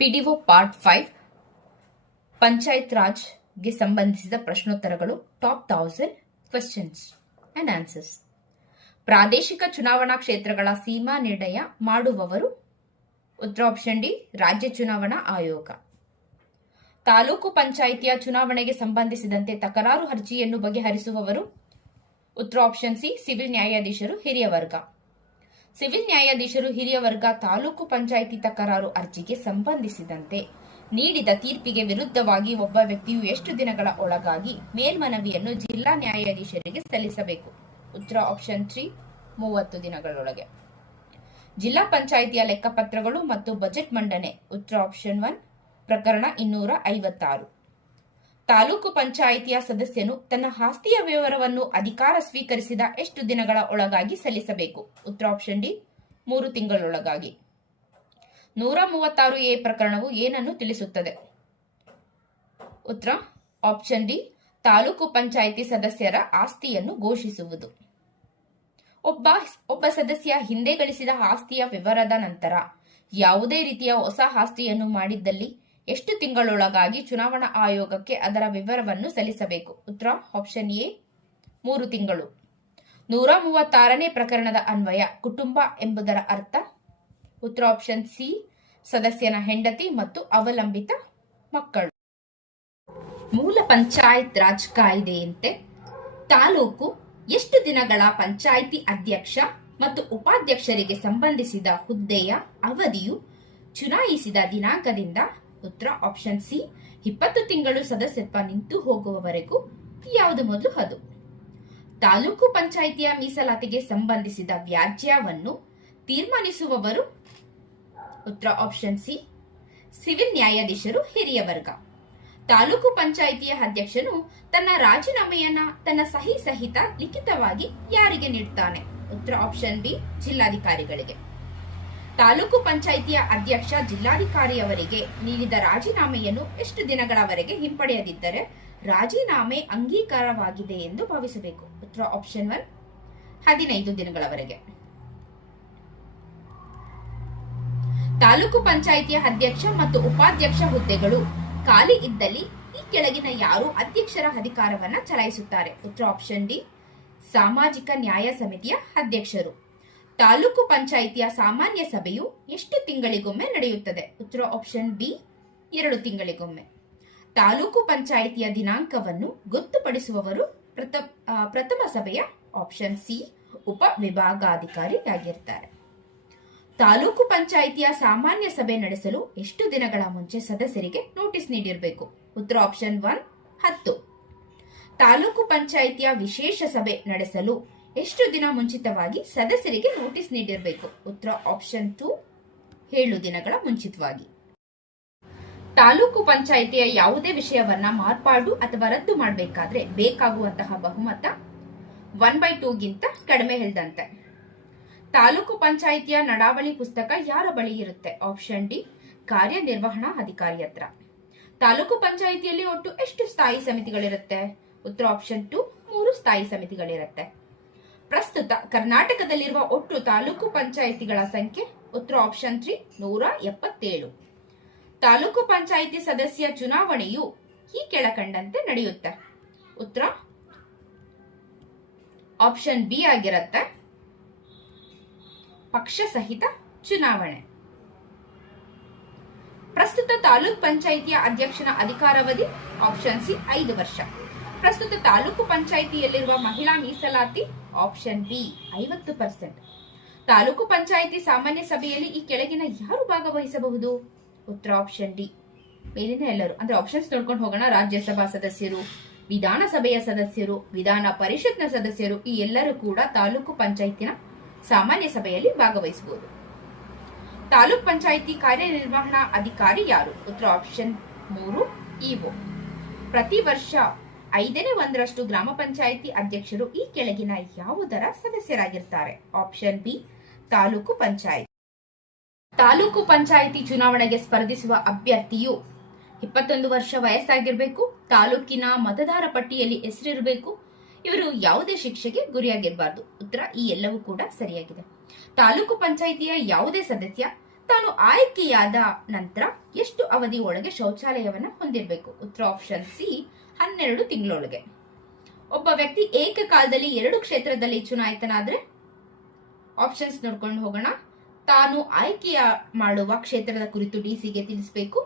PDO part 5 panchayat ರಾಜ್ಗೆ ಸಂಬಂಧಿಸಿದ ಪ್ರಶ್ನೋತ್ತರಗಳು top 1000 questions and answers. ಪ್ರಾದೇಶಿಕ ಚುನಾವಣಾ ಕ್ಷೇತ್ರಗಳ ಸೀಮಾ ನಿರ್ಣಯ ಮಾಡುವವರು ಉತ್ತರ ಆಪ್ಷನ್ ಡಿ ರಾಜ್ಯ ಚುನಾವಣಾ ಆಯೋಗ. ತಾಲೂಕು ಪಂಚಾಯಿತಿಯ ಚುನಾವಣೆಗೆ ಸಂಬಂಧಿಸಿದಂತೆ ತಕರಾರು ಅರ್ಜಿಯನ್ನು ಬಗೆಹರಿಸುವವರು ಉತ್ತರ ಆಪ್ಷನ್ ಸಿ ಸಿವಿಲ್ ನ್ಯಾಯಾಧೀಶರು ಹಿರಿಯ ವರ್ಗ. ಸಿವಿಲ್ ನ್ಯಾಯಾಧೀಶರು ಹಿರಿಯ ವರ್ಗ ತಾಲೂಕು ಪಂಚಾಯಿತಿ ತಕರಾರು ಅರ್ಜಿಗೆ ಸಂಬಂಧಿಸಿದಂತೆ ನೀಡಿದ ತೀರ್ಪಿಗೆ ವಿರುದ್ಧವಾಗಿ ಒಬ್ಬ ವ್ಯಕ್ತಿಯು ಎಷ್ಟು ದಿನಗಳ ಒಳಗಾಗಿ ಮೇಲ್ಮನವಿಯನ್ನು ಜಿಲ್ಲಾ ನ್ಯಾಯಾಧೀಶರಿಗೆ ಸಲ್ಲಿಸಬೇಕು? ಉತ್ತರ ಆಪ್ಷನ್ 3 30 ದಿನಗಳೊಳಗೆ. ಜಿಲ್ಲಾ ಪಂಚಾಯಿತಿಯ ಲೆಕ್ಕಪತ್ರಗಳು ಮತ್ತು ಬಜೆಟ್ ಮಂಡನೆ ಉತ್ತರ ಆಪ್ಷನ್ 1 ಪ್ರಕರಣ 256. ತಾಲೂಕು ಪಂಚಾಯಿತಿಯ ಸದಸ್ಯನು ತನ್ನ ಆಸ್ತಿಯ ವಿವರವನ್ನು ಅಧಿಕಾರ ಸ್ವೀಕರಿಸಿದ ಎಷ್ಟು ದಿನಗಳ ಒಳಗಾಗಿ ಸಲ್ಲಿಸಬೇಕು? ಉತ್ತರ ಆಪ್ಷನ್ ಡಿ 3 ತಿಂಗಳೊಳಗಾಗಿ. 136A ಪ್ರಕರಣವು ಏನನ್ನು ತಿಳಿಸುತ್ತದೆ? ಉತ್ತರ ಆಪ್ಷನ್ ಡಿ ತಾಲೂಕು ಪಂಚಾಯಿತಿ ಸದಸ್ಯರ ಆಸ್ತಿಯನ್ನು ಘೋಷಿಸುವುದು. ಒಬ್ಬ ಸದಸ್ಯ ಹಿಂದೆ ಗಳಿಸಿದ ಆಸ್ತಿಯ ವಿವರದ ನಂತರ ಯಾವುದೇ ರೀತಿಯ ಹೊಸ ಆಸ್ತಿಯನ್ನು ಮಾಡಿದ್ದಲ್ಲಿ ಎಷ್ಟು ತಿಂಗಳೊಳಗಾಗಿ ಚುನಾವಣಾ ಆಯೋಗಕ್ಕೆ ಅದರ ವಿವರವನ್ನು ಸಲ್ಲಿಸಬೇಕು? ಉತ್ತರ ಆಪ್ಷನ್ ಎ 3 ತಿಂಗಳು. 136ನೇ ಪ್ರಕರಣದ ಅನ್ವಯ ಕುಟುಂಬ ಎಂಬುದರ ಅರ್ಥ? ಉತ್ತರ ಆಪ್ಷನ್ ಸಿ ಸದಸ್ಯನ ಹೆಂಡತಿ ಮತ್ತು ಅವಲಂಬಿತ ಮಕ್ಕಳು. ಮೂಲ ಪಂಚಾಯತ್ ರಾಜ್ ಕಾಯ್ದೆಯಂತೆ ತಾಲೂಕು ಎಷ್ಟು ದಿನಗಳ ಪಂಚಾಯಿತಿ ಅಧ್ಯಕ್ಷ ಮತ್ತು ಉಪಾಧ್ಯಕ್ಷರಿಗೆ ಸಂಬಂಧಿಸಿದ ಹುದ್ದೆಯ ಅವಧಿಯು ಚುನಾಯಿಸಿದ ದಿನಾಂಕದಿಂದ ಉತ್ತರ ಆಪ್ಷನ್ ಸಿ 20 ತಿಂಗಳು ಸದಸ್ಯತ್ವ ನಿಂತು ಹೋಗುವವರೆಗೂ ಯಾವುದು ಮೊದಲು ಅದು. ತಾಲೂಕು ಪಂಚಾಯಿತಿಯ ಮೀಸಲಾತಿಗೆ ಸಂಬಂಧಿಸಿದ ವ್ಯಾಜ್ಯವನ್ನು ತೀರ್ಮಾನಿಸುವವರು ಉತ್ತರ ಆಪ್ಷನ್ ಸಿ ಸಿವಿಲ್ ನ್ಯಾಯಾಧೀಶರು ಹಿರಿಯ ವರ್ಗ. ತಾಲೂಕು ಪಂಚಾಯಿತಿಯ ಅಧ್ಯಕ್ಷನು ತನ್ನ ರಾಜೀನಾಮೆಯನ್ನ ತನ್ನ ಸಹಿ ಸಹಿತ ಲಿಖಿತವಾಗಿ ಯಾರಿಗೆ ನೀಡುತ್ತಾನೆ? ಉತ್ತರ ಆಪ್ಷನ್ ಬಿ ಜಿಲ್ಲಾಧಿಕಾರಿಗಳಿಗೆ. ತಾಲೂಕು ಪಂಚಾಯಿತಿಯ ಅಧ್ಯಕ್ಷ ಜಿಲ್ಲಾಧಿಕಾರಿಯವರಿಗೆ ನೀಡಿದ ರಾಜೀನಾಮೆಯನ್ನು ಎಷ್ಟು ದಿನಗಳವರೆಗೆ ಹಿಂಪಡೆಯದಿದ್ದರೆ ರಾಜೀನಾಮೆ ಅಂಗೀಕಾರವಾಗಿದೆ ಎಂದು ಭಾವಿಸಬೇಕು? ಉತ್ತರ ಆಪ್ಷನ್ 1 15 ದಿನಗಳವರೆಗೆ. ತಾಲೂಕು ಪಂಚಾಯಿತಿಯ ಅಧ್ಯಕ್ಷ ಮತ್ತು ಉಪಾಧ್ಯಕ್ಷ ಹುದ್ದೆಗಳು ಖಾಲಿ ಇದ್ದಲ್ಲಿ ಈ ಕೆಳಗಿನ ಯಾರು ಅಧ್ಯಕ್ಷರ ಅಧಿಕಾರವನ್ನ ಚಲಾಯಿಸುತ್ತಾರೆ? ಉತ್ತರ ಆಪ್ಷನ್ ಡಿ ಸಾಮಾಜಿಕ ನ್ಯಾಯ ಸಮಿತಿಯ ಅಧ್ಯಕ್ಷರು. ತಾಲೂಕು ಪಂಚಾಯಿತಿಯ ಸಾಮಾನ್ಯ ಸಭೆಯು ಎಷ್ಟು ತಿಂಗಳಿಗೊಮ್ಮೆ ನಡೆಯುತ್ತದೆ? ಉತ್ತರ ಆಪ್ಷನ್ ಬಿ 2 ತಿಂಗಳಿಗೊಮ್ಮೆ. ತಾಲೂಕು ಪಂಚಾಯಿತಿಯ ದಿನಾಂಕವನ್ನು ಗೊತ್ತುಪಡಿಸುವವರು ಪ್ರಥಮ ಸಭೆಯ ಆಪ್ಷನ್ ಸಿ ಉಪ ವಿಭಾಗಾಧಿಕಾರಿಯಾಗಿರ್ತಾರೆ. ತಾಲೂಕು ಪಂಚಾಯಿತಿಯ ಸಾಮಾನ್ಯ ಸಭೆ ನಡೆಸಲು ಎಷ್ಟು ದಿನಗಳ ಮುಂಚೆ ಸದಸ್ಯರಿಗೆ ನೋಟಿಸ್ ನೀಡಿರಬೇಕು? ಉತ್ತರ ಆಪ್ಷನ್ 1 10. ತಾಲೂಕು ಪಂಚಾಯಿತಿಯ ವಿಶೇಷ ಸಭೆ ನಡೆಸಲು ಎಷ್ಟು ದಿನ ಮುಂಚಿತವಾಗಿ ಸದಸ್ಯರಿಗೆ ನೋಟಿಸ್ ನೀಡಿರಬೇಕು? ಉತ್ತರ ಆಪ್ಷನ್ 2 7 ದಿನಗಳ ಮುಂಚಿತವಾಗಿ. ತಾಲೂಕು ಪಂಚಾಯಿತಿಯ ಯಾವುದೇ ವಿಷಯವನ್ನ ಮಾರ್ಪಾಡು ಅಥವಾ ರದ್ದು ಮಾಡಬೇಕಾದ್ರೆ ಬೇಕಾಗುವಂತಹ ಬಹುಮತ 1/2 ಗಿಂತ ಕಡಿಮೆ ಇಲ್ಲದಂತೆ. ತಾಲೂಕು ಪಂಚಾಯಿತಿಯ ನಡಾವಳಿ ಪುಸ್ತಕ ಯಾರ ಬಳಿ ಇರುತ್ತೆ? ಆಪ್ಷನ್ ಡಿ ಕಾರ್ಯನಿರ್ವಹಣಾ ಅಧಿಕಾರಿ ಹತ್ರ. ತಾಲೂಕು ಪಂಚಾಯಿತಿಯಲ್ಲಿ ಒಟ್ಟು ಎಷ್ಟು ಸ್ಥಾಯಿ ಸಮಿತಿಗಳಿರುತ್ತೆ? ಉತ್ತರ ಆಪ್ಷನ್ 2 3 ಸ್ಥಾಯಿ ಸಮಿತಿಗಳಿರುತ್ತೆ. ಪ್ರಸ್ತುತ ಕರ್ನಾಟಕದಲ್ಲಿರುವ ಒಟ್ಟು ತಾಲೂಕು ಪಂಚಾಯಿತಿಗಳ ಸಂಖ್ಯೆ? ಉತ್ತರ ಆಪ್ಷನ್ 3 177. ತಾಲೂಕು ಪಂಚಾಯಿತಿ ಸದಸ್ಯ ಚುನಾವಣೆಯು ಈ ಕೆಳಕಂಡಂತೆ ನಡೆಯುತ್ತೆ? ಉತ್ತರ ಆಪ್ಷನ್ ಬಿ ಆಗಿರುತ್ತೆ ಪಕ್ಷ ಸಹಿತ ಚುನಾವಣೆ. ಪ್ರಸ್ತುತ ತಾಲೂಕು ಪಂಚಾಯಿತಿಯ ಅಧ್ಯಕ್ಷನ ಅಧಿಕಾರಾವಧಿ? ಆಪ್ಷನ್ ಸಿ 5 ವರ್ಷ. ಪ್ರಸ್ತುತ ತಾಲೂಕು ಪಂಚಾಯಿತಿಯಲ್ಲಿರುವ ಮಹಿಳಾ ಮೀಸಲಾತಿ? Option B 50%. ತಾಲೂಕು ಪಂಚಾಯಿತಿ ಸಾಮಾನ್ಯ ಸಭೆಯಲ್ಲಿ ಈ ಕೆಳಗಿನ ಯಾರು ಭಾಗವಹಿಸಬಹುದು? ಉತ್ತರ ಆಪ್ಷನ್ ಡಿ ಮೇಲಿನ ಎಲ್ಲರೂ. ಅಂದ್ರೆ ಆಪ್ಷನ್ಸ್ ನೋಡ್ಕೊಂಡು ಹೋಗೋಣ. ರಾಜ್ಯಸಭಾ ಸದಸ್ಯರು, ವಿಧಾನಸಭೆಯ ಸದಸ್ಯರು, ವಿಧಾನ ಪರಿಷತ್ನ ಸದಸ್ಯರು ಈ ಎಲ್ಲರೂ ಕೂಡ ತಾಲೂಕು ಪಂಚಾಯತಿನ ಸಾಮಾನ್ಯ ಸಭೆಯಲ್ಲಿ ಭಾಗವಹಿಸಬಹುದು. ತಾಲೂಕ್ ಪಂಚಾಯಿತಿ ಕಾರ್ಯನಿರ್ವಹಣಾ ಅಧಿಕಾರಿ ಯಾರು? ಉತ್ತರ ಆಪ್ಷನ್ 3 ಇಒ. ಪ್ರತಿ ವರ್ಷ 1/5 ಗ್ರಾಮ ಪಂಚಾಯಿತಿ ಅಧ್ಯಕ್ಷರು ಈ ಕೆಳಗಿನ ಯಾವುದರ ಸದಸ್ಯರಾಗಿರ್ತಾರೆ? Option B taluk panchayat. ತಾಲೂಕು ಪಂಚಾಯಿತಿ ಚುನಾವಣೆಗೆ ಸ್ಪರ್ಧಿಸುವ ಅಭ್ಯರ್ಥಿಯು 21 ವರ್ಷ ವಯಸ್ಸಾಗಿರ್ಬೇಕು, ತಾಲೂಕಿನ ಮತದಾರ ಪಟ್ಟಿಯಲ್ಲಿ ಹೆಸರಿರಬೇಕು, ಇವರು ಯಾವುದೇ ಶಿಕ್ಷೆಗೆ ಗುರಿಯಾಗಿರಬಾರದು. ಉತ್ತರ ಈ ಎಲ್ಲವೂ ಕೂಡ ಸರಿಯಾಗಿದೆ. ತಾಲೂಕು ಪಂಚಾಯಿತಿಯ ಯಾವುದೇ ಸದಸ್ಯ ತಾನು ಆಯ್ಕೆಯಾದ ನಂತರ ಎಷ್ಟು ಅವಧಿ ಒಳಗೆ ಶೌಚಾಲಯವನ್ನ ಹೊಂದಿರಬೇಕು? ಉತ್ತರ ಆಪ್ಷನ್ ಸಿ 12 ತಿಂಗಳೊಳಗೆ. ಒಬ್ಬ ವ್ಯಕ್ತಿ ಏಕಕಾಲದಲ್ಲಿ 2 ಕ್ಷೇತ್ರದಲ್ಲಿ ಚುನಾಯಿತನಾದ್ರೆ ಆಪ್ಷನ್ಸ್ ನೋಡ್ಕೊಂಡು ಹೋಗೋಣ. ತಾನು ಆಯ್ಕೆಯ ಮಾಡುವ ಕ್ಷೇತ್ರದ ಕುರಿತು ಡಿಸಿಗೆ ತಿಳಿಸಬೇಕು.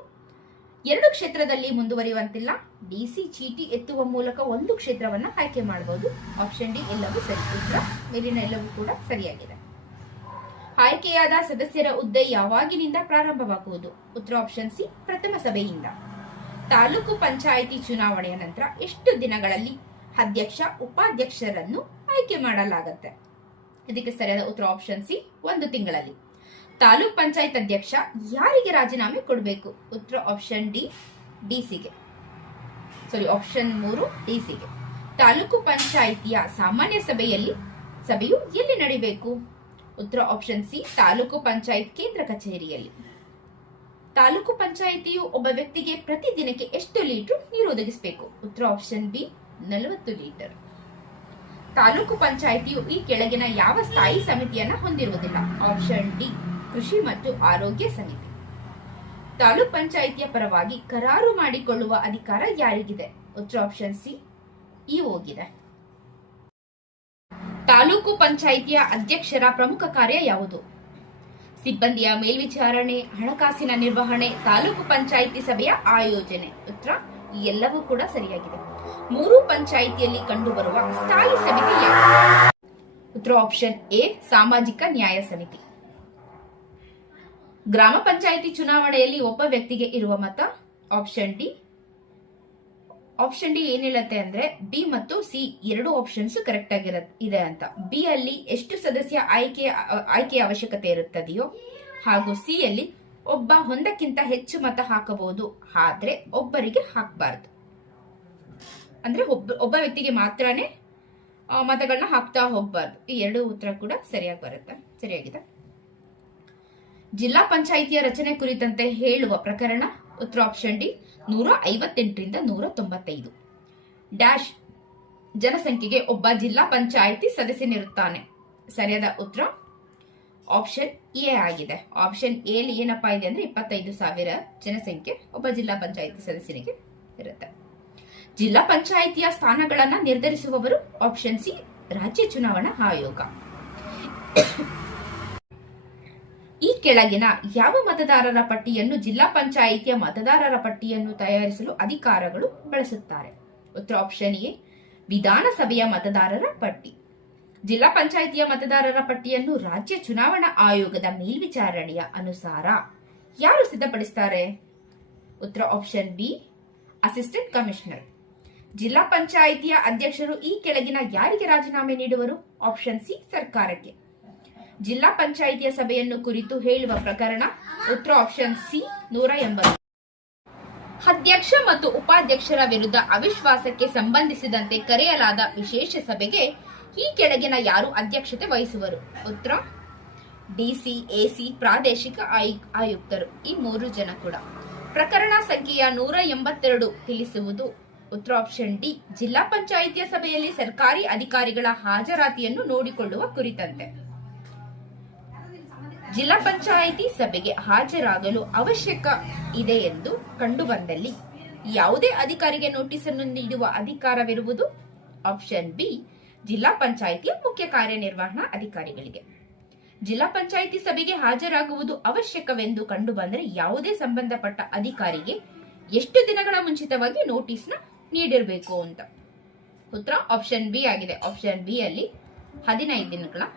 2 ಕ್ಷೇತ್ರದಲ್ಲಿ ಮುಂದುವರಿಯುವಂತಿಲ್ಲ. ಡಿಸಿ ಚೀಟಿ ಎತ್ತುವ ಮೂಲಕ 1 ಕ್ಷೇತ್ರವನ್ನ ಆಯ್ಕೆ ಮಾಡಬಹುದು. ಆಪ್ಷನ್ ಡಿ ಎಲ್ಲವೂ ಸರಿ. ಉತ್ತರ ಮೇಲಿನ ಎಲ್ಲವೂ ಕೂಡ ಸರಿಯಾಗಿದೆ. ಆಯ್ಕೆಯಾದ ಸದಸ್ಯರ ಹುದ್ದೆ ಯಾವಾಗಿನಿಂದ ಪ್ರಾರಂಭವಾಗುವುದು? ಉತ್ತರ ಆಪ್ಷನ್ ಸಿ ಪ್ರಥಮ ಸಭೆಯಿಂದ. ತಾಲೂಕು ಪಂಚಾಯಿತಿ ಚುನಾವಣೆಯ ನಂತರ ಎಷ್ಟು ದಿನಗಳಲ್ಲಿ ಅಧ್ಯಕ್ಷ ಉಪಾಧ್ಯಕ್ಷರನ್ನು ಆಯ್ಕೆ ಮಾಡಲಾಗುತ್ತೆ? ಇದಕ್ಕೆ ಸರಿಯಾದ ಉತ್ತರ ಆಪ್ಷನ್ ಸಿ 1 ತಿಂಗಳಲ್ಲಿ. ತಾಲೂಕ್ ಪಂಚಾಯತ್ ಅಧ್ಯಕ್ಷ ಯಾರಿಗೆ ರಾಜೀನಾಮೆ ಕೊಡಬೇಕು? ಉತ್ತರ ಆಪ್ಷನ್ ಡಿ ಡಿಸಿಗೆ. ಆಪ್ಷನ್ 3 ಡಿಸಿಗೆ. ತಾಲೂಕು ಪಂಚಾಯಿತಿಯ ಸಾಮಾನ್ಯ ಸಭೆಯು ಎಲ್ಲಿ ನಡೆಯಬೇಕು? ಉತ್ತರ ಆಪ್ಷನ್ ಸಿ ತಾಲೂಕು ಪಂಚಾಯತ್ ಕೇಂದ್ರ ಕಚೇರಿಯಲ್ಲಿ. ತಾಲೂಕು ಪಂಚಾಯಿತಿಯು ಒಬ್ಬ ವ್ಯಕ್ತಿಗೆ ಪ್ರತಿ ದಿನಕ್ಕೆ ಎಷ್ಟು ಲೀಟರ್ ನೀರು ಒದಗಿಸಬೇಕು? ಉತ್ತರ ಆಪ್ಷನ್ ಬಿ 40 ಲೀಟರ್. ತಾಲೂಕು ಪಂಚಾಯಿತಿಯು ಈ ಕೆಳಗಿನ ಯಾವ ಸ್ಥಾಯಿ ಸಮಿತಿಯನ್ನ ಹೊಂದಿರುವುದಿಲ್ಲ? ಆಪ್ಷನ್ ಡಿ ಕೃಷಿ ಮತ್ತು ಆರೋಗ್ಯ ಸಮಿತಿ. ತಾಲೂಕ್ ಪಂಚಾಯಿತಿಯ ಪರವಾಗಿ ಕರಾರು ಮಾಡಿಕೊಳ್ಳುವ ಅಧಿಕಾರ ಯಾರಿಗಿದೆ? ಉತ್ತರ ಆಪ್ಷನ್ ಸಿ ಇಒಗಿದೆ. ತಾಲೂಕು ಪಂಚಾಯಿತಿಯ ಅಧ್ಯಕ್ಷರ ಪ್ರಮುಖ ಕಾರ್ಯ ಯಾವುದು? ಸಿಬ್ಬಂದಿಯ ಮೇಲ್ವಿಚಾರಣೆ, ಹಣಕಾಸಿನ ನಿರ್ವಹಣೆ, ತಾಲೂಕು ಪಂಚಾಯಿತಿ ಸಭೆಯ ಆಯೋಜನೆ. ಉತ್ತರ ಎಲ್ಲವೂ ಕೂಡ ಸರಿಯಾಗಿದೆ. 3 ಪಂಚಾಯಿತಿಯಲ್ಲಿ ಕಂಡುಬರುವ ಸ್ಥಾಯಿ ಸಮಿತಿ ಯಾವುದು? ಉತ್ತರ ಆಪ್ಷನ್ ಎ ಸಾಮಾಜಿಕ ನ್ಯಾಯ ಸಮಿತಿ. ಗ್ರಾಮ ಪಂಚಾಯಿತಿ ಚುನಾವಣೆಯಲ್ಲಿ ಒಬ್ಬ ವ್ಯಕ್ತಿಗೆ ಇರುವ ಮತ? Option D. ಆಪ್ಷನ್ ಡಿ ಏನ್ ಹೇಳುತ್ತೆ ಅಂದ್ರೆ ಬಿ ಮತ್ತು ಸಿ 2 ಆಪ್ಷನ್ಸ್ ಕರೆಕ್ಟ್ ಇದೆ ಅಂತ. ಬಿ ಅಲ್ಲಿ ಎಷ್ಟು ಸದಸ್ಯ ಆಯ್ಕೆಯ ಅವಶ್ಯಕತೆ ಇರುತ್ತದೆಯೋ ಹಾಗೂ ಸಿ ಯಲ್ಲಿ ಒಂದಕ್ಕಿಂತ ಹೆಚ್ಚು ಮತ ಹಾಕಬಹುದು, ಆದ್ರೆ ಒಬ್ಬರಿಗೆ ಹಾಕಬಾರದು. ಅಂದ್ರೆ ಒಬ್ಬ ವ್ಯಕ್ತಿಗೆ ಮಾತ್ರನೇ ಮತಗಳನ್ನ ಹಾಕ್ತಾ ಹೋಗಬಾರ್ದು. ಈ 2 ಉತ್ತರ ಕೂಡ ಸರಿಯಾಗಿದೆ. ಜಿಲ್ಲಾ ಪಂಚಾಯಿತಿಯ ರಚನೆ ಕುರಿತಂತೆ ಹೇಳುವ ಪ್ರಕರಣ? ಉತ್ತರ ಆಪ್ಷನ್ ಡಿ 158ರಿಂದ 195. ಡ್ಯಾಶ್ ಜನಸಂಖ್ಯೆಗೆ ಒಬ್ಬ ಜಿಲ್ಲಾ ಪಂಚಾಯಿತಿ ಸದಸ್ಯನಿರುತ್ತಾನೆ. ಸರಿಯಾದ ಉತ್ತರ ಆಪ್ಷನ್ ಎ ಆಗಿದೆ. ಆಪ್ಷನ್ ಎ ಅಲ್ಲಿ ಏನಪ್ಪಾ ಇದೆ ಅಂದ್ರೆ 25,000 ಜನಸಂಖ್ಯೆ ಒಬ್ಬ ಜಿಲ್ಲಾ ಪಂಚಾಯಿತಿ ಸದಸ್ಯನಿಗೆ ಇರುತ್ತೆ. ಜಿಲ್ಲಾ ಪಂಚಾಯಿತಿಯ ಸ್ಥಾನಗಳನ್ನ ನಿರ್ಧರಿಸುವವರು? ಆಪ್ಷನ್ ಸಿ ರಾಜ್ಯ ಚುನಾವಣಾ ಆಯೋಗ. ಈ ಕೆಳಗಿನ ಯಾವ ಮತದಾರರ ಪಟ್ಟಿಯನ್ನು ಜಿಲ್ಲಾ ಪಂಚಾಯಿತಿಯ ಮತದಾರರ ಪಟ್ಟಿಯನ್ನು ತಯಾರಿಸಲು ಅಧಿಕಾರಿಗಳು ಬಳಸುತ್ತಾರೆ? ಉತ್ತರ ಆಪ್ಷನ್ ಎ ವಿಧಾನಸಭೆಯ ಮತದಾರರ ಪಟ್ಟಿ. ಜಿಲ್ಲಾ ಪಂಚಾಯಿತಿಯ ಮತದಾರರ ಪಟ್ಟಿಯನ್ನು ರಾಜ್ಯ ಚುನಾವಣಾ ಆಯೋಗದ ಮೇಲ್ವಿಚಾರಣೆಯ ಅನುಸಾರ ಯಾರು ಸಿದ್ಧಪಡಿಸುತ್ತಾರೆ? ಉತ್ತರ ಆಪ್ಷನ್ ಬಿ ಅಸಿಸ್ಟೆಂಟ್ ಕಮಿಷನರ್. ಜಿಲ್ಲಾ ಪಂಚಾಯಿತಿಯ ಅಧ್ಯಕ್ಷರು ಈ ಕೆಳಗಿನ ಯಾರಿಗೆ ರಾಜೀನಾಮೆ ನೀಡುವರು? ಆಪ್ಷನ್ ಸಿ ಸರ್ಕಾರಕ್ಕೆ. ಜಿಲ್ಲಾ ಪಂಚಾಯಿತಿಯ ಸಭೆಯನ್ನು ಕುರಿತು ಹೇಳುವ ಪ್ರಕರಣ? ಉತ್ತರ ಆಪ್ಷನ್ ಸಿ 180. ಅಧ್ಯಕ್ಷ ಮತ್ತು ಉಪಾಧ್ಯಕ್ಷರ ವಿರುದ್ಧ ಅವಿಶ್ವಾಸಕ್ಕೆ ಸಂಬಂಧಿಸಿದಂತೆ ಕರೆಯಲಾದ ವಿಶೇಷ ಸಭೆಗೆ ಈ ಕೆಳಗಿನ ಯಾರು ಅಧ್ಯಕ್ಷತೆ ವಹಿಸುವರು? ಉತ್ತರ ಡಿಸಿ, ಎಸಿ, ಪ್ರಾದೇಶಿಕ ಆಯುಕ್ತರು. ಈ 3 ಜನ ಕೂಡ. ಪ್ರಕರಣ ಸಂಖ್ಯೆಯ 182 ತಿಳಿಸುವುದು? ಉತ್ತರ ಆಪ್ಷನ್ ಡಿ ಜಿಲ್ಲಾ ಪಂಚಾಯಿತಿಯ ಸಭೆಯಲ್ಲಿ ಸರ್ಕಾರಿ ಅಧಿಕಾರಿಗಳ ಹಾಜರಾತಿಯನ್ನು ನೋಡಿಕೊಳ್ಳುವ ಕುರಿತಂತೆ. ಜಿಲ್ಲಾ ಪಂಚಾಯಿತಿ ಸಭೆಗೆ ಹಾಜರಾಗಲು ಅವಶ್ಯಕ ಇದೆ ಎಂದು ಕಂಡುಬಂದಲ್ಲಿ ಯಾವುದೇ ಅಧಿಕಾರಿಗೆ ನೋಟಿಸ್ ಅನ್ನು ನೀಡುವ ಅಧಿಕಾರವಿರುವುದು? ಆಪ್ಷನ್ ಬಿ ಜಿಲ್ಲಾ ಪಂಚಾಯಿತಿಯ ಮುಖ್ಯ ಕಾರ್ಯನಿರ್ವಹಣಾ ಅಧಿಕಾರಿಗಳಿಗೆ. ಜಿಲ್ಲಾ ಪಂಚಾಯಿತಿ ಸಭೆಗೆ ಹಾಜರಾಗುವುದು ಅವಶ್ಯಕವೆಂದು ಕಂಡುಬಂದರೆ ಯಾವುದೇ ಸಂಬಂಧಪಟ್ಟ ಅಧಿಕಾರಿಗೆ ಎಷ್ಟು ದಿನಗಳ ಮುಂಚಿತವಾಗಿ ನೋಟಿಸ್ನ ನೀಡಿರಬೇಕು ಅಂತ? ಉತ್ತರ ಆಪ್ಷನ್ ಬಿ ಆಗಿದೆ. ಆಪ್ಷನ್ ಬಿ ಅಲ್ಲಿ 15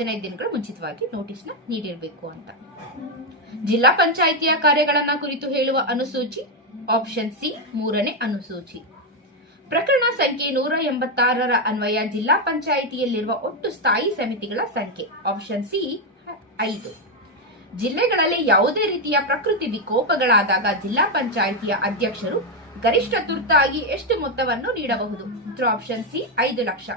ದಿನಗಳ ಮುಂಚಿತವಾಗಿ ನೋಟಿಸ್ನ ನೀಡಿರಬೇಕು ಅಂತ. ಜಿಲ್ಲಾ ಪಂಚಾಯಿತಿಯ ಕಾರ್ಯಗಳನ್ನ ಕುರಿತು ಹೇಳುವ ಅನುಸೂಚಿ? ಆಪ್ಷನ್ ಸಿ 3ನೇ ಅನುಸೂಚಿ. ಪ್ರಕರಣ ಸಂಖ್ಯೆ 186 ಅನ್ವಯ ಜಿಲ್ಲಾ ಪಂಚಾಯಿತಿಯಲ್ಲಿರುವ ಒಟ್ಟು ಸ್ಥಾಯಿ ಸಮಿತಿಗಳ ಸಂಖ್ಯೆ? Option C 5. ಜಿಲ್ಲೆಗಳಲ್ಲಿ ಯಾವುದೇ ರೀತಿಯ ಪ್ರಕೃತಿ ವಿಕೋಪಗಳಾದಾಗ ಜಿಲ್ಲಾ ಪಂಚಾಯಿತಿಯ ಅಧ್ಯಕ್ಷರು ಗರಿಷ್ಠ ತುರ್ತಾಗಿ ಎಷ್ಟು ಮೊತ್ತವನ್ನು ನೀಡಬಹುದು? ಉತ್ತರ ಆಪ್ಷನ್ ಸಿ 5 ಲಕ್ಷ.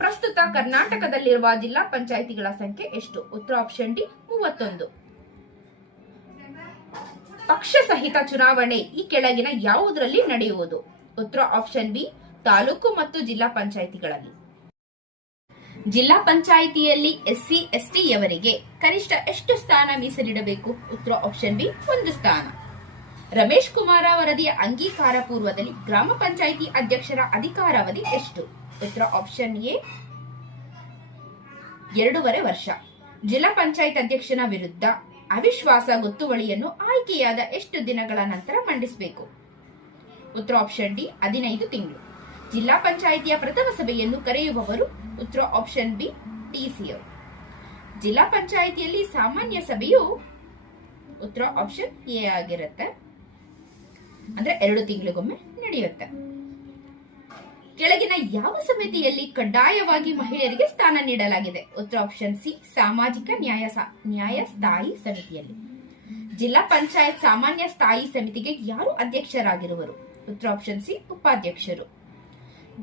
ಪ್ರಸ್ತುತ ಕರ್ನಾಟಕದಲ್ಲಿರುವ ಜಿಲ್ಲಾ ಪಂಚಾಯಿತಿಗಳ ಸಂಖ್ಯೆ ಎಷ್ಟು? ಉತ್ತರ ಆಪ್ಷನ್ ಡಿ 31. ಪಕ್ಷ ಸಹಿತ ಚುನಾವಣೆ ಈ ಕೆಳಗಿನ ಯಾವುದರಲ್ಲಿ ನಡೆಯುವುದು? ಉತ್ತರ ಆಪ್ಷನ್ ಬಿ ತಾಲೂಕು ಮತ್ತು ಜಿಲ್ಲಾ ಪಂಚಾಯಿತಿಗಳಲ್ಲಿ. ಜಿಲ್ಲಾ ಪಂಚಾಯಿತಿಯಲ್ಲಿ ಎಸ್ಸಿ ಎಸ್ಟಿ ಯವರಿಗೆ ಕನಿಷ್ಠ ಎಷ್ಟು ಸ್ಥಾನ ಮೀಸಲಿಡಬೇಕು? ಉತ್ತರ ಆಪ್ಷನ್ ಬಿ 1 ಸ್ಥಾನ. ರಮೇಶ್ ಕುಮಾರ ವರದಿಯ ಅಂಗೀಕಾರ ಪೂರ್ವದಲ್ಲಿ ಗ್ರಾಮ ಪಂಚಾಯಿತಿ ಅಧ್ಯಕ್ಷರ ಅಧಿಕಾರಾವಧಿ ಎಷ್ಟು? ಉತ್ತರ ಆಪ್ಷನ್ ಎ 2.5 ವರ್ಷ. ಜಿಲ್ಲಾ ಪಂಚಾಯತ್ ಅಧ್ಯಕ್ಷನ ವಿರುದ್ಧ ಅವಿಶ್ವಾಸ ಗೊತ್ತುವಳಿಯನ್ನು ಆಯ್ಕೆಯಾದ ಎಷ್ಟು ದಿನಗಳ ನಂತರ ಮಂಡಿಸಬೇಕು? ಉತ್ತರ ಆಪ್ಷನ್ ಡಿ 15 ತಿಂಗಳು. ಜಿಲ್ಲಾ ಪಂಚಾಯಿತಿಯ ಪ್ರಥಮ ಸಭೆಯನ್ನು ಕರೆಯುವವರು? ಉತ್ತರ ಆಪ್ಷನ್ ಬಿ ಟಿಸಿಒ. ಜಿಲ್ಲಾ ಪಂಚಾಯಿತಿಯಲ್ಲಿ ಸಾಮಾನ್ಯ ಸಭೆಯು? ಉತ್ತರ ಆಪ್ಷನ್ ಎ ಆಗಿರುತ್ತೆ, ಅಂದ್ರೆ 2 ತಿಂಗಳಿಗೊಮ್ಮೆ ನಡೆಯುತ್ತೆ. ಕೆಳಗಿನ ಯಾವ ಸಮಿತಿಯಲ್ಲಿ ಕಡ್ಡಾಯವಾಗಿ ಮಹಿಳೆಯರಿಗೆ ಸ್ಥಾನ ನೀಡಲಾಗಿದೆ? ಉತ್ತರ ಆಪ್ಷನ್ ಸಿ ಸಾಮಾಜಿಕ ನ್ಯಾಯ ಸ್ಥಾಯಿ ಸಮಿತಿಯಲ್ಲಿ. ಜಿಲ್ಲಾ ಪಂಚಾಯತ್ ಸಾಮಾನ್ಯ ಸ್ಥಾಯಿ ಸಮಿತಿಗೆ ಯಾರು ಅಧ್ಯಕ್ಷರಾಗಿರುವರು? ಉತ್ತರ ಆಪ್ಷನ್ ಸಿ ಉಪಾಧ್ಯಕ್ಷರು.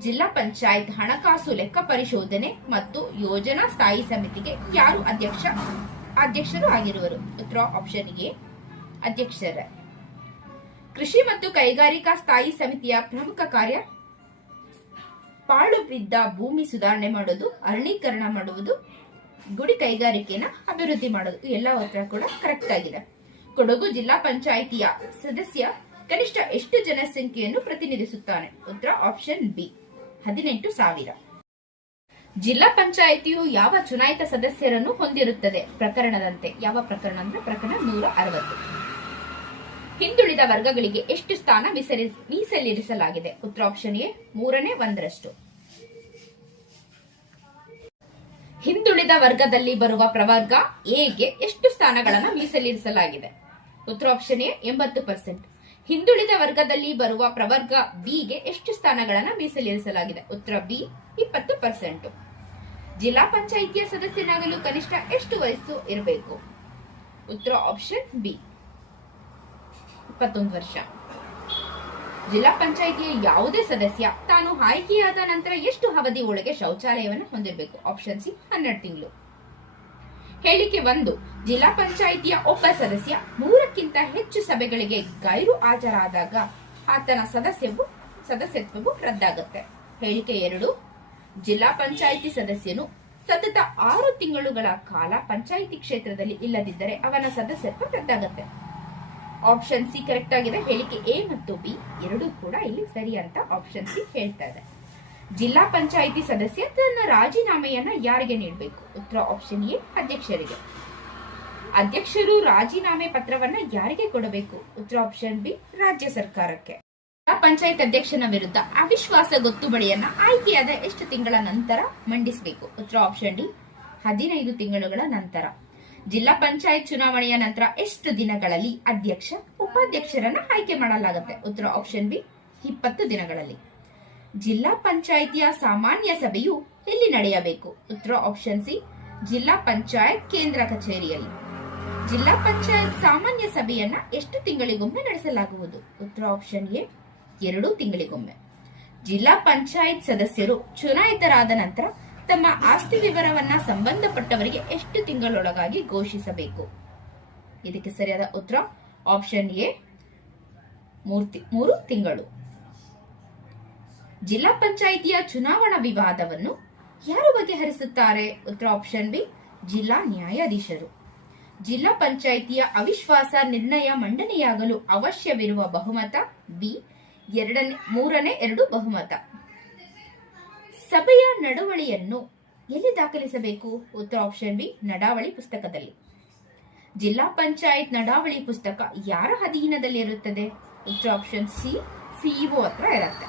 ಜಿಲ್ಲಾ ಪಂಚಾಯತ್ ಹಣಕಾಸು ಲೆಕ್ಕ ಪರಿಶೋಧನೆ ಮತ್ತು ಯೋಜನಾ ಸ್ಥಾಯಿ ಸಮಿತಿಗೆ ಯಾರು ಅಧ್ಯಕ್ಷರು ಆಗಿರುವರು? ಉತ್ತರ ಆಪ್ಷನ್ ಎ ಅಧ್ಯಕ್ಷರ. ಕೃಷಿ ಮತ್ತು ಕೈಗಾರಿಕಾ ಸ್ಥಾಯಿ ಸಮಿತಿಯ ಪ್ರಮುಖ ಕಾರ್ಯ? ಪಾಳು ಬಿದ್ದ ಭೂಮಿ ಸುಧಾರಣೆ ಮಾಡೋದು, ಅರಣ್ಯೀಕರಣ ಮಾಡುವುದು, ಗುಡಿ ಕೈಗಾರಿಕೆನ ಅಭಿವೃದ್ಧಿ ಮಾಡೋದು. ಎಲ್ಲ ಉತ್ತರ ಕೂಡ ಕರೆಕ್ಟ್ ಆಗಿದೆ. ಕೊಡಗು ಜಿಲ್ಲಾ ಪಂಚಾಯಿತಿಯ ಸದಸ್ಯ ಕನಿಷ್ಠ ಎಷ್ಟು ಜನಸಂಖ್ಯೆಯನ್ನು ಪ್ರತಿನಿಧಿಸುತ್ತಾನೆ? ಉತ್ತರ ಆಪ್ಷನ್ ಬಿ 18,000. ಜಿಲ್ಲಾ ಪಂಚಾಯಿತಿಯು ಯಾವ ಚುನಾಯಿತ ಸದಸ್ಯರನ್ನು ಹೊಂದಿರುತ್ತದೆ? ಪ್ರಕರಣದಂತೆ. ಯಾವ ಪ್ರಕರಣ ಅಂದ್ರೆ ಪ್ರಕರಣ 160. ಹಿಂದುಳಿದ ವರ್ಗಗಳಿಗೆ ಎಷ್ಟು ಸ್ಥಾನ ಮೀಸಲಿರಿಸಲಾಗಿದೆ? ಉತ್ತರ ಆಪ್ಷನ್ ಎ 1/3. ಹಿಂದುಳಿದ ವರ್ಗದಲ್ಲಿ ಬರುವ ಪ್ರವರ್ಗ ಎಗೆ ಎಷ್ಟು ಸ್ಥಾನಗಳನ್ನು ಮೀಸಲಿರಿಸಲಾಗಿದೆ? ಉತ್ತರ ಆಪ್ಷನ್ ಎ 80%. ಹಿಂದುಳಿದ ವರ್ಗದಲ್ಲಿ ಬರುವ ಪ್ರವರ್ಗ ಬಿಗೆ ಎಷ್ಟು ಸ್ಥಾನಗಳನ್ನು ಮೀಸಲಿರಿಸಲಾಗಿದೆ? ಉತ್ತರ ಬಿ 20%. ಜಿಲ್ಲಾ ಪಂಚಾಯಿತಿಯ ಸದಸ್ಯನಾಗಲು ಕನಿಷ್ಠ ಎಷ್ಟು ವಯಸ್ಸು ಇರಬೇಕು? ಉತ್ತರ ಆಪ್ಷನ್ ಬಿ 21 ವರ್ಷ. ಜಿಲ್ಲಾ ಪಂಚಾಯಿತಿಯ ಯಾವುದೇ ಸದಸ್ಯ ತಾನು ಆಯ್ಕೆಯಾದ ನಂತರ ಎಷ್ಟು ಅವಧಿ ಒಳಗೆ ಶೌಚಾಲಯವನ್ನು ಹೊಂದಿರಬೇಕು? ಆಪ್ಷನ್ ಸಿ 12 ತಿಂಗಳು. ಹೇಳಿಕೆ 1. ಜಿಲ್ಲಾ ಪಂಚಾಯಿತಿಯ ಒಬ್ಬ ಸದಸ್ಯ 3ಕ್ಕಿಂತ ಹೆಚ್ಚು ಸಭೆಗಳಿಗೆ ಗೈರು ಹಾಜರಾದಾಗ ಆತನ ಸದಸ್ಯತ್ವವು ರದ್ದಾಗುತ್ತೆ. ಹೇಳಿಕೆ 2. ಜಿಲ್ಲಾ ಪಂಚಾಯಿತಿ ಸದಸ್ಯನು ಸತತ 6 ತಿಂಗಳುಗಳ ಕಾಲ ಪಂಚಾಯಿತಿ ಕ್ಷೇತ್ರದಲ್ಲಿ ಇಲ್ಲದಿದ್ದರೆ ಅವನ ಸದಸ್ಯತ್ವ ರದ್ದಾಗುತ್ತೆ. ಆಪ್ಷನ್ ಸಿ ಕರೆಕ್ಟ್ ಆಗಿದೆ. ಹೇಳಿಕೆ ಎ ಮತ್ತು ಬಿ ಎರಡೂ ಕೂಡ ಇಲ್ಲಿ ಸರಿ ಅಂತ ಆಪ್ಷನ್ ಸಿ ಹೇಳ್ತಾ ಇದೆ. ಜಿಲ್ಲಾ ಪಂಚಾಯಿತಿ ಸದಸ್ಯ ತನ್ನ ರಾಜೀನಾಮೆಯನ್ನ ಯಾರಿಗೆ ನೀಡಬೇಕು? ಉತ್ತರ ಆಪ್ಷನ್ ಎ ಅಧ್ಯಕ್ಷರಿಗೆ. ಅಧ್ಯಕ್ಷರು ರಾಜೀನಾಮೆ ಪತ್ರವನ್ನ ಯಾರಿಗೆ ಕೊಡಬೇಕು? ಉತ್ತರ ಆಪ್ಷನ್ ಬಿ ರಾಜ್ಯ ಸರ್ಕಾರಕ್ಕೆ. ಜಿಲ್ಲಾ ಪಂಚಾಯತ್ ಅಧ್ಯಕ್ಷನ ವಿರುದ್ಧ ಅವಿಶ್ವಾಸ ಗೊತ್ತುವಳಿಯನ್ನ ಆಯ್ಕೆಯಾದ ಎಷ್ಟು ತಿಂಗಳ ನಂತರ ಮಂಡಿಸಬೇಕು? ಉತ್ತರ ಆಪ್ಷನ್ ಡಿ 15 ತಿಂಗಳುಗಳ ನಂತರ. ಜಿಲ್ಲಾ ಪಂಚಾಯತ್ ಚುನಾವಣೆಯ ನಂತರ ಎಷ್ಟು ದಿನಗಳಲ್ಲಿ ಅಧ್ಯಕ್ಷ ಉಪಾಧ್ಯಕ್ಷರನ್ನ ಆಯ್ಕೆ ಮಾಡಲಾಗುತ್ತೆ? ಉತ್ತರ ಆಪ್ಷನ್ ಬಿ 20 ದಿನಗಳಲ್ಲಿ. ಜಿಲ್ಲಾ ಪಂಚಾಯಿತಿಯ ಸಾಮಾನ್ಯ ಸಭೆಯು ಎಲ್ಲಿ ನಡೆಯಬೇಕು? ಉತ್ತರ ಆಪ್ಷನ್ ಸಿ ಜಿಲ್ಲಾ ಪಂಚಾಯತ್ ಕೇಂದ್ರ ಕಚೇರಿಯಲ್ಲಿ. ಜಿಲ್ಲಾ ಪಂಚಾಯತ್ ಸಾಮಾನ್ಯ ಸಭೆಯನ್ನ ಎಷ್ಟು ತಿಂಗಳಿಗೊಮ್ಮೆ ನಡೆಸಲಾಗುವುದು? ಉತ್ತರ ಆಪ್ಷನ್ ಎ 2 ತಿಂಗಳಿಗೊಮ್ಮೆ. ಜಿಲ್ಲಾ ಪಂಚಾಯತ್ ಸದಸ್ಯರು ಚುನಾಯಿತರಾದ ನಂತರ ತಮ್ಮ ಆಸ್ತಿ ವಿವರವನ್ನ ಸಂಬಂಧಪಟ್ಟವರಿಗೆ ಎಷ್ಟು ತಿಂಗಳೊಳಗಾಗಿ ಘೋಷಿಸಬೇಕು? ಇದಕ್ಕೆ ಸರಿಯಾದ ಉತ್ತರ ಆಪ್ಷನ್ ಎ 3 ತಿಂಗಳು. ಜಿಲ್ಲಾ ಪಂಚಾಯಿತಿಯ ಚುನಾವಣಾ ವಿವಾದವನ್ನು ಯಾರು ಬಗೆಹರಿಸುತ್ತಾರೆ? ಉತ್ತರ ಆಪ್ಷನ್ ಬಿ ಜಿಲ್ಲಾ ನ್ಯಾಯಾಧೀಶರು. ಜಿಲ್ಲಾ ಪಂಚಾಯಿತಿಯ ಅವಿಶ್ವಾಸ ನಿರ್ಣಯ ಮಂಡನೆಯಾಗಲು ಅವಶ್ಯವಿರುವ ಬಹುಮತ? ಬಿ 3/2 ಬಹುಮತ. ಸಭೆಯ ನಡವಳಿಯನ್ನು ಎಲ್ಲಿ ದಾಖಲಿಸಬೇಕು? ಉತ್ತರ ಆಪ್ಷನ್ ಬಿ ನಡಾವಳಿ ಪುಸ್ತಕದಲ್ಲಿ. ಜಿಲ್ಲಾ ಪಂಚಾಯತ್ ನಡಾವಳಿ ಪುಸ್ತಕ ಯಾರ ಅಧೀನದಲ್ಲಿರುತ್ತದೆ? ಉತ್ತರ ಆಪ್ಷನ್ ಸಿ ಸಿಇಒ ಹತ್ರ ಇರುತ್ತೆ.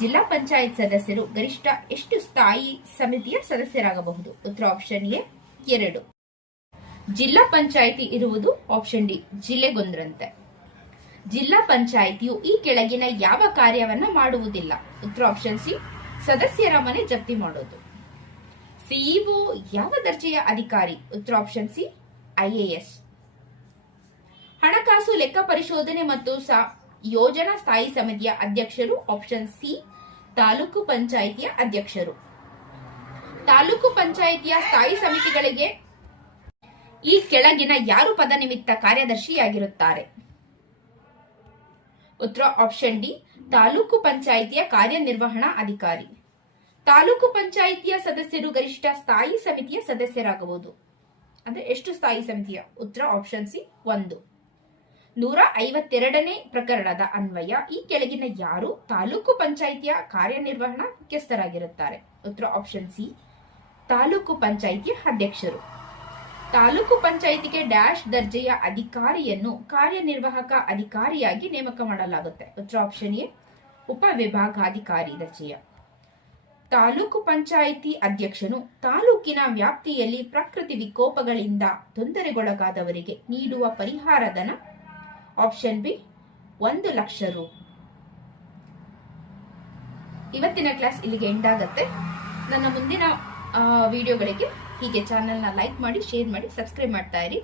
ಜಿಲ್ಲಾ ಪಂಚಾಯತ್ ಸದಸ್ಯರು ಗರಿಷ್ಠ ಎಷ್ಟು ಸ್ಥಾಯಿ ಸಮಿತಿಯ ಸದಸ್ಯರಾಗಬಹುದು? ಉತ್ತರ ಆಪ್ಷನ್ ಎ 2. ಜಿಲ್ಲಾ ಪಂಚಾಯಿತಿ ಇರುವುದು ಆಪ್ಷನ್ ಡಿ ಜಿಲ್ಲೆಗೊಂದರಂತೆ. ಜಿಲ್ಲಾ ಪಂಚಾಯಿತಿಯು ಈ ಕೆಳಗಿನ ಯಾವ ಕಾರ್ಯವನ್ನ ಮಾಡುವುದಿಲ್ಲ? ಉತ್ತರ ಆಪ್ಷನ್ ಸಿ ಸದಸ್ಯರ ಮನೆ ಜಪ್ತಿ ಮಾಡೋದು. ಸಿಇಒ ಯಾವ ದರ್ಜೆಯ ಅಧಿಕಾರಿ? ಉತ್ತರ ಆಪ್ಷನ್ ಸಿ IAS. ಹಣಕಾಸು ಲೆಕ್ಕ ಪರಿಶೋಧನೆ ಮತ್ತು ಯೋಜನಾ ಸ್ಥಾಯಿ ಸಮಿತಿಯ ಅಧ್ಯಕ್ಷರು? ಆಪ್ಷನ್ ಸಿ ತಾಲೂಕು ಪಂಚಾಯಿತಿಯ ಅಧ್ಯಕ್ಷರು. ತಾಲೂಕು ಪಂಚಾಯಿತಿಯ ಸ್ಥಾಯಿ ಸಮಿತಿಗಳಿಗೆ ಈ ಕೆಳಗಿನ ಯಾರು ಪದನಿಮಿತ್ತ ಕಾರ್ಯದರ್ಶಿಯಾಗಿರುತ್ತಾರೆ? ಉತ್ತರ ಆಪ್ಷನ್ ಡಿ ತಾಲೂಕು ಪಂಚಾಯಿತಿಯ ಕಾರ್ಯನಿರ್ವಹಣಾ ಅಧಿಕಾರಿ. ತಾಲೂಕು ಪಂಚಾಯಿತಿಯ ಸದಸ್ಯರು ಗರಿಷ್ಠ ಸ್ಥಾಯಿ ಸಮಿತಿಯ ಸದಸ್ಯರಾಗಬಹುದು. ಅಂದ್ರೆ ಎಷ್ಟು ಸ್ಥಾಯಿ ಸಮಿತಿಯ? ಉತ್ತರ ಆಪ್ಷನ್ ಸಿ 1. 152ನೇ ಪ್ರಕರಣದ ಅನ್ವಯ ಈ ಕೆಳಗಿನ ಯಾರು ತಾಲೂಕು ಪಂಚಾಯಿತಿಯ ಕಾರ್ಯನಿರ್ವಹಣಾ ಮುಖ್ಯಸ್ಥರಾಗಿರುತ್ತಾರೆ? ಉತ್ತರ ಆಪ್ಷನ್ ಸಿ ತಾಲೂಕು ಪಂಚಾಯಿತಿಯ ಅಧ್ಯಕ್ಷರು. ತಾಲೂಕು ಪಂಚಾಯಿತಿಗೆ ಡ್ಯಾಶ್ ದರ್ಜೆಯ ಅಧಿಕಾರಿಯನ್ನು ಕಾರ್ಯನಿರ್ವಾಹಕ ಅಧಿಕಾರಿಯಾಗಿ ನೇಮಕ ಮಾಡಲಾಗುತ್ತೆ. ಉತ್ತರ ಆಪ್ಷನ್ ಎ ಉಪವಿಭಾಗಾಧಿಕಾರಿ ದರ್ಜೆಯ. ತಾಲೂಕು ಪಂಚಾಯಿತಿ ಅಧ್ಯಕ್ಷನು ತಾಲೂಕಿನ ವ್ಯಾಪ್ತಿಯಲ್ಲಿ ಪ್ರಕೃತಿ ವಿಕೋಪಗಳಿಂದ ತೊಂದರೆಗೊಳಗಾದವರಿಗೆ ನೀಡುವ ಪರಿಹಾರಧನ. ಆಪ್ಷನ್ ಬಿ 1 ಲಕ್ಷ ರು. ಇವತ್ತಿನ ಕ್ಲಾಸ್ ಇಲ್ಲಿಗೆ ಎಂಡ್ ಆಗುತ್ತೆ. ನನ್ನ ಮುಂದಿನ ವಿಡಿಯೋಗಳಿಗೆ ಹೀಗೆ ಚಾನೆಲ್ನ ಲೈಕ್ ಮಾಡಿ, ಶೇರ್ ಮಾಡಿ, ಸಬ್ಸ್ಕ್ರೈಬ್ ಮಾಡ್ತಾ ಇರಿ.